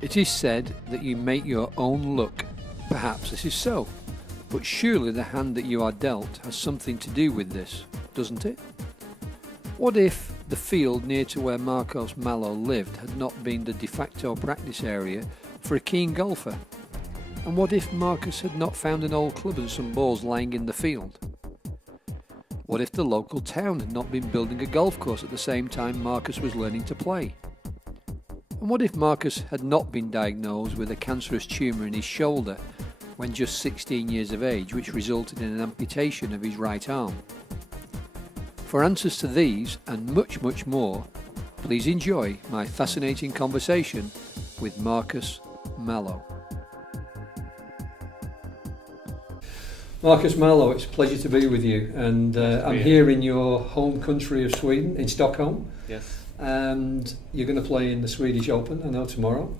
It is said that you make your own luck. Perhaps this is so, but surely the hand that you are dealt has something to do with this, doesn't it? What if the field near to where Malo lived had not been the de facto practice area for a keen golfer? And what if Marcus had not found an old club and some balls lying in the field? What if the local town had not been building a golf course at the same time Marcus was learning to play? And what if Marcus had not been diagnosed with a cancerous tumour in his shoulder when just 16 years of age, which resulted in an amputation of his right arm? For answers to these and much, much more, please enjoy my fascinating conversation with Marcus Malo. Marcus Malo, it's a pleasure to be with you, and I'm here in your home country of Sweden, in Stockholm. Yes. And you're going to play in the Swedish Open, I know, tomorrow.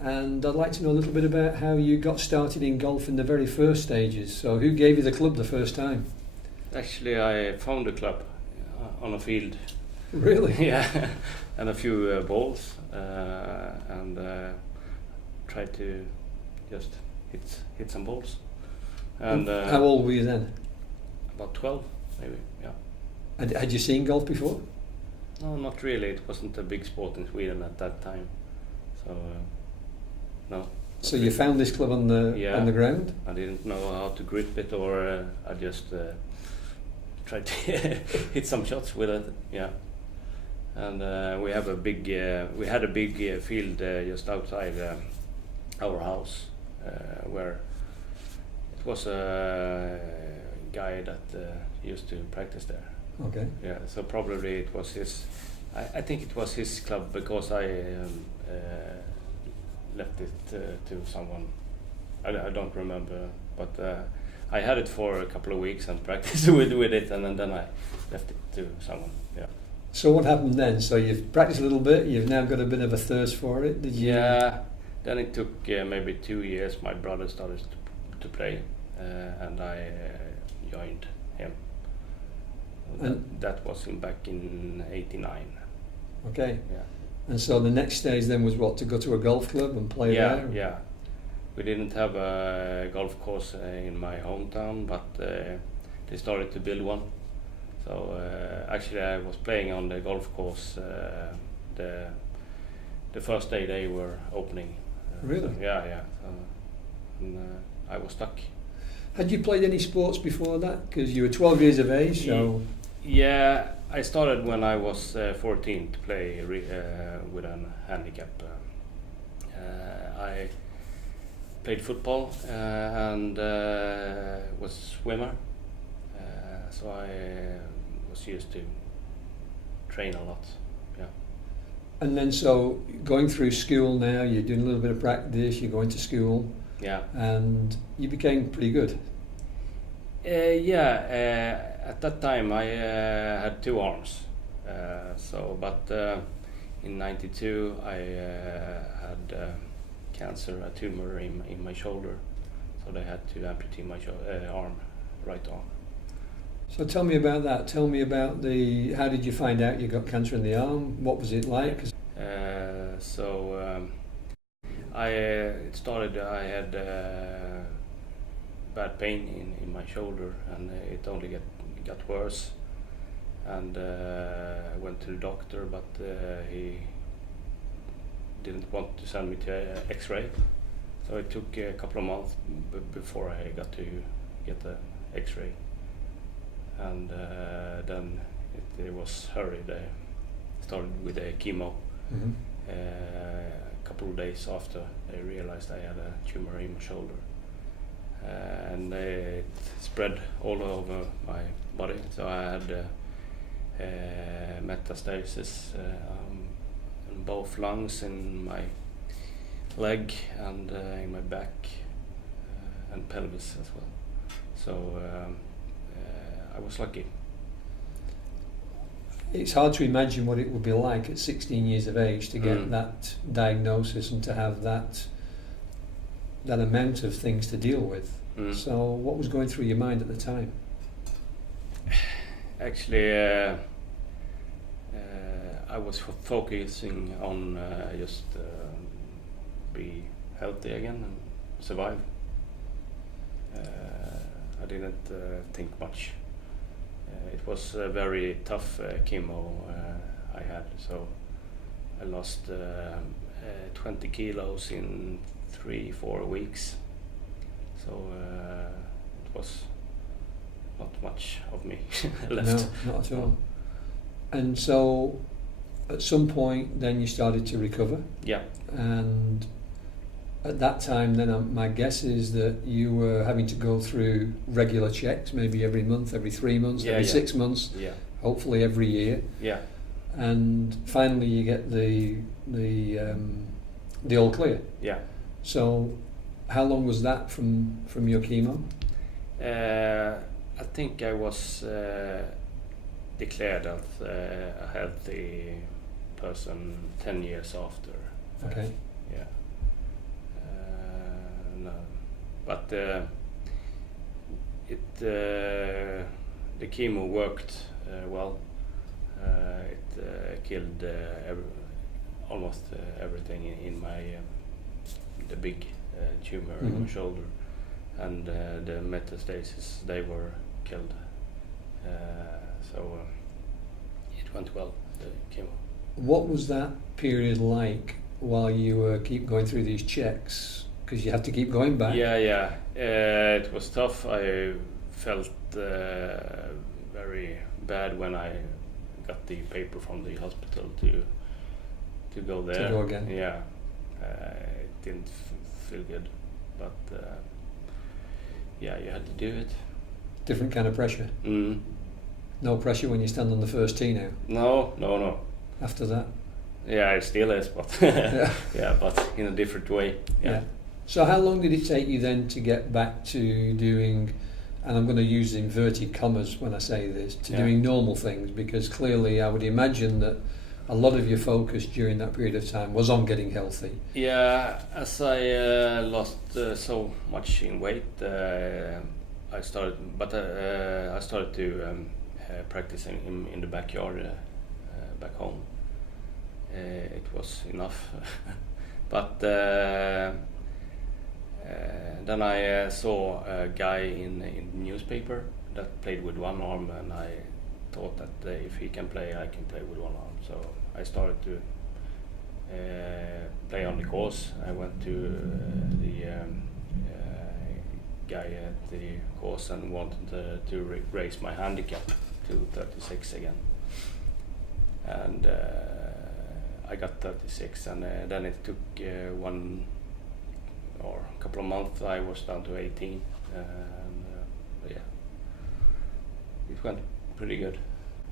And I'd like to know a little bit about how you got started in golf in the very first stages. So who gave you the club the first time? Actually, I found the club on a field. Really? Yeah, and a few balls, and tried to just hit some balls. And how old were you then? About 12, maybe. Yeah. And had you seen golf before? No, not really. It wasn't a big sport in Sweden at that time, so no. So you found this club on the ground? I didn't know how to grip it, or I just tried to hit some shots with it. Yeah, and we had a big field just outside our house, where it was a guy that used to practice there. Okay. Yeah, so probably it was his. I think it was his club, because I left it to someone. I don't remember, but I had it for a couple of weeks and practiced with it, and then I left it to someone. Yeah. So what happened then? So you've practiced a little bit. You've now got a bit of a thirst for it. Did you? Yeah. Then it took maybe 2 years. My brother started to play, and I joined him. That was back in '89. Okay. Yeah. And so the next stage then was what, to go to a golf club and play there? Yeah. We didn't have a golf course in my hometown, but they started to build one. So actually, I was playing on the golf course the first day they were opening. Really? So, yeah. And I was stuck. Had you played any sports before that? Because you were 12 years of age, so... Yeah, I started when I was 14 to play with a handicap. I played football and was a swimmer, so I was used to train a lot. Yeah. And then so going through school now, you're doing a little bit of practice, you're going to school. Yeah. And you became pretty good. At that time I had two arms. But in '92 I had cancer, a tumour in my shoulder. So they had to amputate my right arm. So tell me about that. Tell me about how did you find out you got cancer in the arm? What was it like? I had bad pain in my shoulder, and it only got worse. And I went to the doctor, but he didn't want to send me to X-ray. So it took a couple of months before I got to get the X-ray. And then it was hurried. I started with a chemo. Mm-hmm. A couple of days after, I realized I had a tumor in my shoulder, and it spread all over my body. So I had metastasis in both lungs, in my leg, and in my back, and pelvis as well. So I was lucky. It's hard to imagine what it would be like at 16 years of age to get that diagnosis and to have that that amount of things to deal with. So what was going through your mind at the time? Actually, I was focusing on just be healthy again and survive. I didn't think much. It was a very tough chemo I had, so I lost 20 kilos in 3-4 weeks. So it was not much of me left. No, not at all. And so at some point then you started to recover? Yeah. And at that time then my guess is that you were having to go through regular checks, maybe every month, every 3 months, every 6 months, hopefully every year. Yeah. And finally you get the all clear. Yeah. So how long was that from your chemo? I think I was declared as a healthy person 10 years after. Okay. Yeah. No, but the chemo worked well. It killed almost everything in my the big tumor in my shoulder, and the metastasis, they were killed. So it went well, the chemo. What was that period like while you were keep going through these checks? Because you had to keep going back. Yeah. It was tough. I felt very bad when I got the paper from the hospital to go there. To go again. Yeah. It didn't feel good, but yeah, you had to do it. Different kind of pressure. No pressure when you stand on the first tee now. No. After that. Yeah, it still is, but yeah, but in a different way. Yeah. So how long did it take you then to get back to doing, and I'm going to use inverted commas when I say this, to doing normal things? Because clearly I would imagine that a lot of your focus during that period of time was on getting healthy. Yeah, as I lost so much in weight, I started to practice in the backyard back home. It was enough, but then I saw a guy in the newspaper that played with one arm, and I thought that if he can play, I can play with one arm. So I started to play on the course. I went to the guy at the course and wanted to raise my handicap to 36 again. And I got 36, and then it took one or a couple of months. I was down to 18, and yeah, it went pretty good.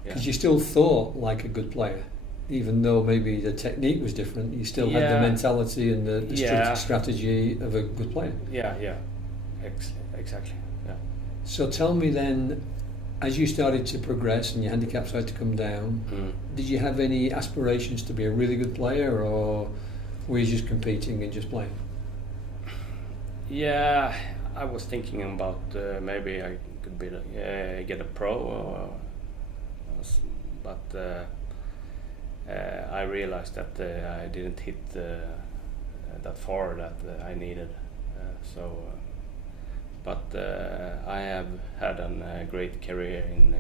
Because you still thought like a good player, even though maybe the technique was different. You still had the mentality and the strategy of a good player. Yeah, exactly. Yeah. So tell me then, as you started to progress and your handicap started to come down, did you have any aspirations to be a really good player, or were you just competing and just playing? Yeah, I was thinking about maybe I could be get a pro, but I realized that I didn't hit that far that I needed. But I have had a great career in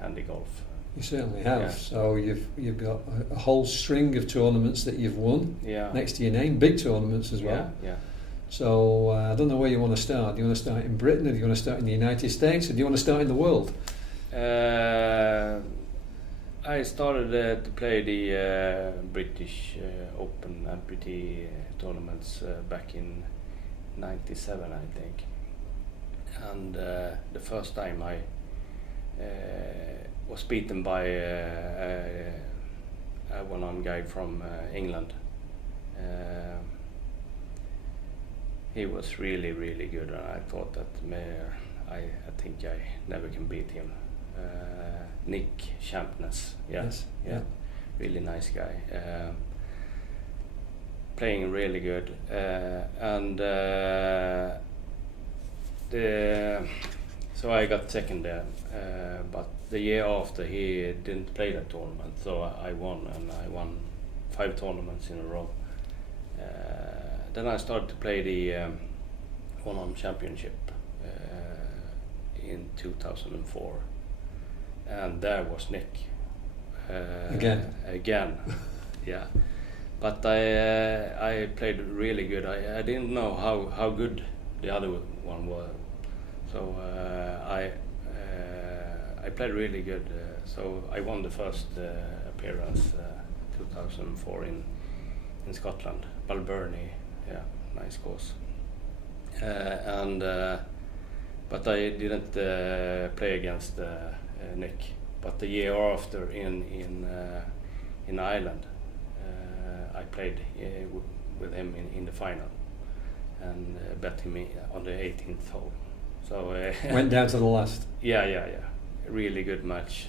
handy golf. You certainly have. So you've got a whole string of tournaments that you've won next to your name, big tournaments as well. Yeah. So I don't know where you want to start. Do you want to start in Britain, or do you want to start in the United States, or do you want to start in the world? I started to play the British Open amputee tournaments back in '97, I think. And the first time I was beaten by a one-arm guy from England. He was really, really good, and I thought that I think I never can beat him. Nick Faldo, Yes. really nice guy. playing really good, and so I got second there. But the year after, he didn't play that tournament, so I won, and I won 5 tournaments in a row. Then I started to play the one-arm championship in 2004, and there was Nick. Again, yeah. But I played really good. I didn't know how good the other one was, so I played really good. So I won the first appearance 2004 in Scotland, Balbirnie. Yeah, nice course. But I didn't play against Nick. But the year after in Ireland, I played with him in the final and bet him on the 18th hole. So went down to the last. Yeah. Really good match.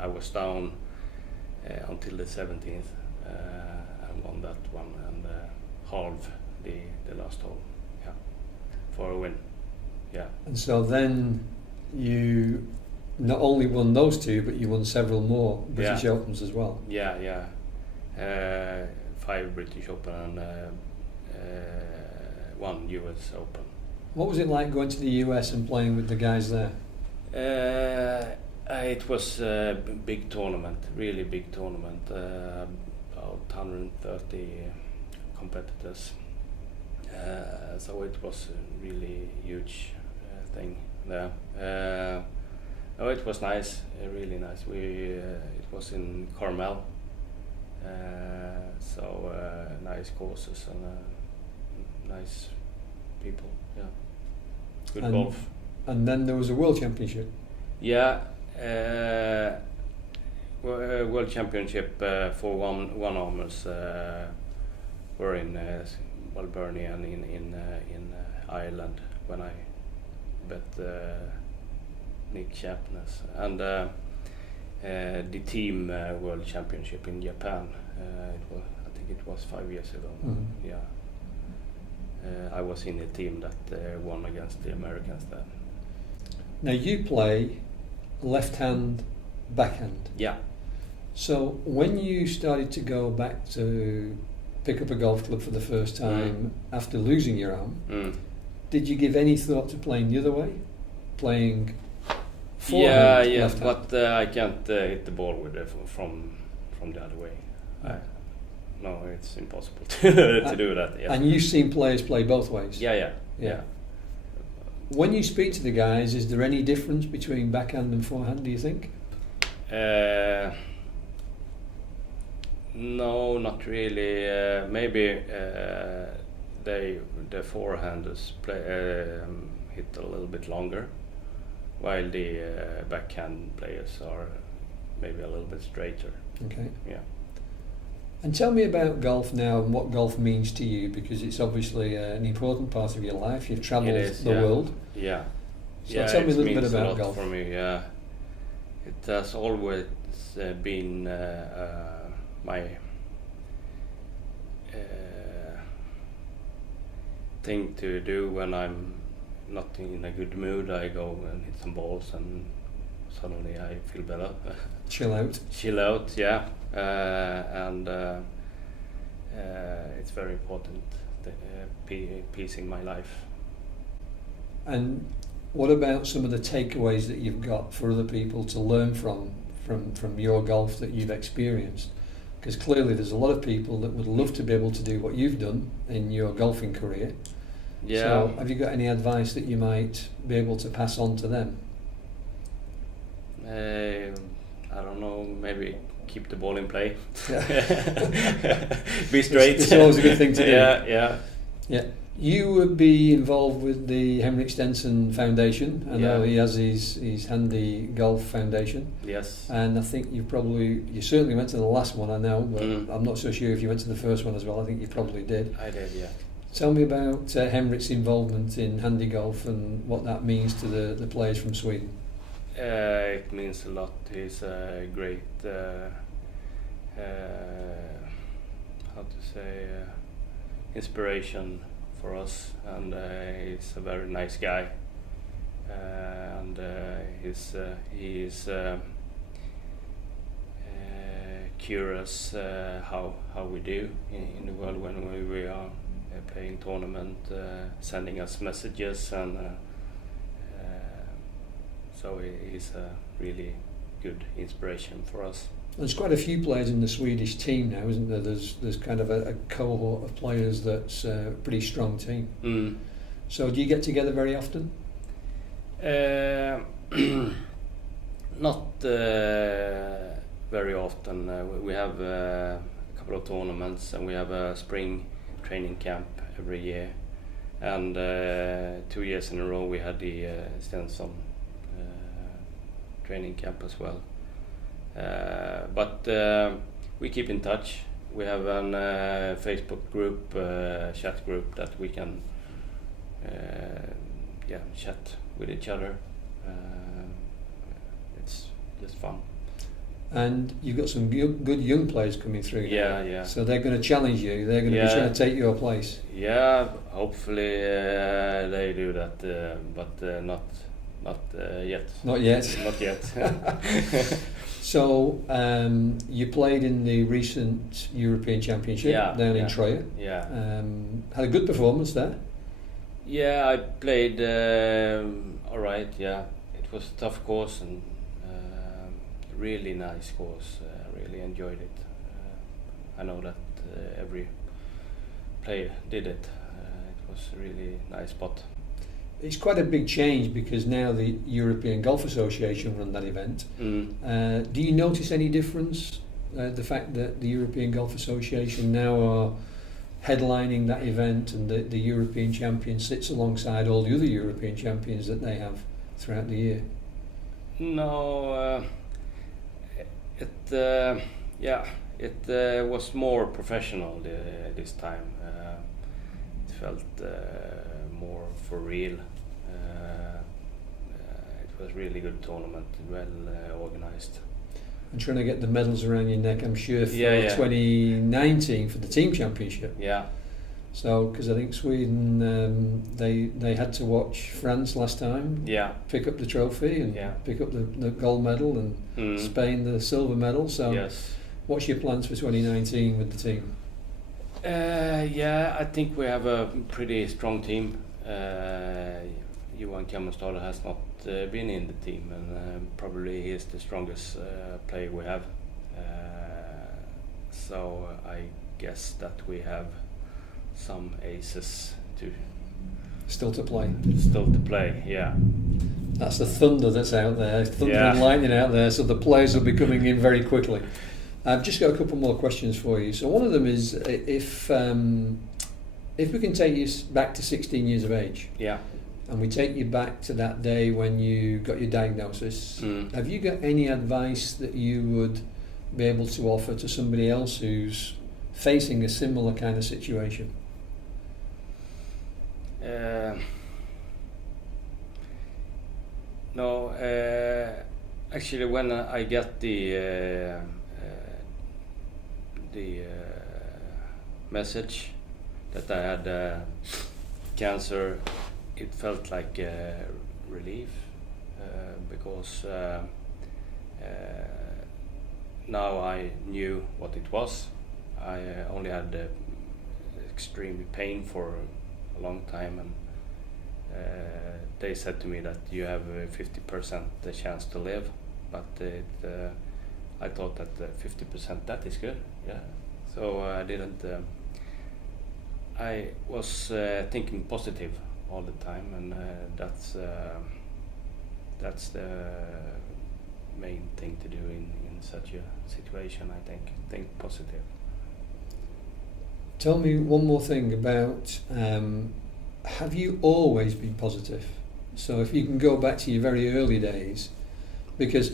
I was down until the 17th and won that one and halved the last hole. Yeah, for a win. Yeah. And so then you not only won those 2, but you won several more British Opens as well. Yeah. 5 British Open and 1 US Open. What was it like going to the US and playing with the guys there? It was a big tournament, really big tournament. About 130 competitors. So it was a really huge thing there. It was nice, really nice. It was in Carmel, so nice courses and nice people. Yeah, good golf. And then there was a World Championship. Yeah, World Championship for one-armers were in Balbirnie and in Ireland when I bet Nick Chapness, and the team World Championship in Japan. I think it was 5 years ago. Mm-hmm. Yeah, I was in the team that won against the Americans then. Now you play left hand, backhand. Yeah. So when you started to go back to pick up a golf club for the first time after losing your arm, did you give any thought to playing the other way, playing forehand? Yeah, left hand? but I can't hit the ball with from the other way. No, it's impossible to do that. Yeah. And you've seen players play both ways. Yeah. When you speak to the guys, is there any difference between backhand and forehand, do you think? No, not really. Maybe the forehanders hit a little bit longer, while the backhand players are maybe a little bit straighter. Okay. Yeah. And tell me about golf now and what golf means to you, because it's obviously an important part of your life. You've travelled the world. Yeah. So tell me a little bit about a lot golf. For me, yeah. It has always been my thing to do when I'm not in a good mood. I go and hit some balls and suddenly I feel better. Chill out, yeah. And it's very important, piecing my life. And what about some of the takeaways that you've got for other people to learn from your golf that you've experienced? Because clearly there's a lot of people that would love to be able to do what you've done in your golfing career. Yeah. So have you got any advice that you might be able to pass on to them? I don't know, maybe keep the ball in play. Yeah. Be straight. It's always a good thing to do. Yeah. You would be involved with the Henrik Stenson Foundation. I know he has his Handy Golf Foundation. Yes. And I think you certainly went to the last one, I know, but I'm not so sure if you went to the first one as well. I think you probably did. I did, yeah. Tell me about Henrik's involvement in Handy Golf and what that means to the players from Sweden. It means a lot. He's a great, how to say, inspiration for us, and he's a very nice guy, and he is curious how we do in the world when we are playing tournament, sending us messages, and so he's a really good inspiration for us. There's quite a few players in the Swedish team now, isn't there? There's kind of a cohort of players that's a pretty strong team. So do you get together very often? Not very often. We have a couple of tournaments, and we have a spring training camp every year, and 2 years in a row we had the Stensson training camp as well. But we keep in touch. We have a Facebook group, chat group, that we can chat with each other. It's just fun. And you've got some good young players coming through now. Yeah. So they're going to challenge you. They're going to be trying to take your place. Yeah, hopefully they do that, but not yet. Not yet. Not yet. So you played in the recent European Championship down in Troja. Yeah. Had a good performance there. Yeah, I played all right. Yeah, it was a tough course and really nice course. I really enjoyed it. I know that every player did it. It was a really nice spot. It's quite a big change because now the European Golf Association run that event. Do you notice any difference? The fact that the European Golf Association now are headlining that event, and the European champion sits alongside all the other European champions that they have throughout the year? No, it was more professional this time. It felt more for real. It was really good tournament, well organized. And trying to get the medals around your neck, I'm sure, for 2019 for the team championship. Yeah. So, because I think Sweden, they had to watch France last time. Yeah. Pick up the trophy and pick up the gold medal, and Spain the silver medal. So, what's your plans for 2019 with the team? I think we have a pretty strong team. Johan Kammerstad has not been in the team, and probably he is the strongest player we have. So I guess that we have some aces still to play. Yeah. That's the thunder that's out there, thunder and lightning out there. So the players will be coming in very quickly. I've just got a couple more questions for you. So one of them is if we can take you back to 16 years of age. Yeah. And we take you back to that day when you got your diagnosis. Have you got any advice that you would be able to offer to somebody else who's facing a similar kind of situation? No, actually, when I got the message that I had cancer, it felt like relief because now I knew what it was. I only had extreme pain for a long time, and they said to me that you have a 50% chance to live, but I thought that 50% that is good. Yeah, so I didn't. I was thinking positive all the time, and that's the main thing to do in such a situation. I think positive. Tell me one more thing about have you always been positive? So if you can go back to your very early days, because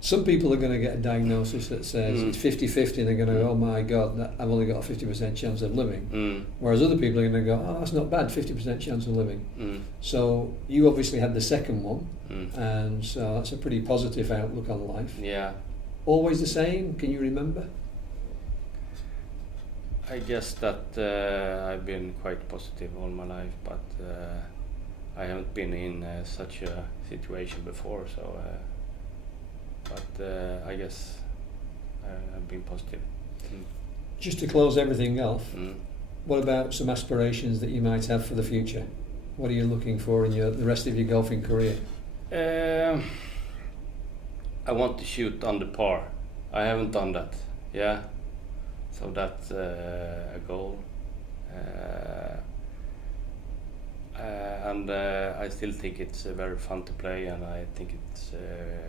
some people are going to get a diagnosis that says it's 50-50, and they're going to go, oh my God, I've only got a 50% chance of living. Whereas other people are going to go, oh, that's not bad, 50% chance of living. So you obviously had the second one, and so that's a pretty positive outlook on life. Yeah. Always the same? Can you remember? I guess that I've been quite positive all my life, but I haven't been in such a situation before. So, but I guess I've been positive. Just to close everything off, Mm. what about some aspirations that you might have for the future? What are you looking for in the rest of your golfing career? I want to shoot under par. I haven't done that. Yeah, so that's a goal. And I still think it's very fun to play, and I think it's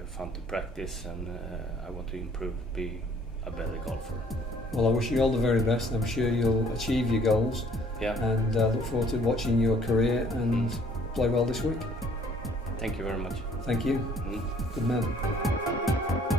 fun to practice, and I want to improve, be a better golfer. Well, I wish you all the very best. I'm sure you'll achieve your goals. Yeah. And look forward to watching your career and play well this week. Thank you very much. Thank you. Mm. Good man.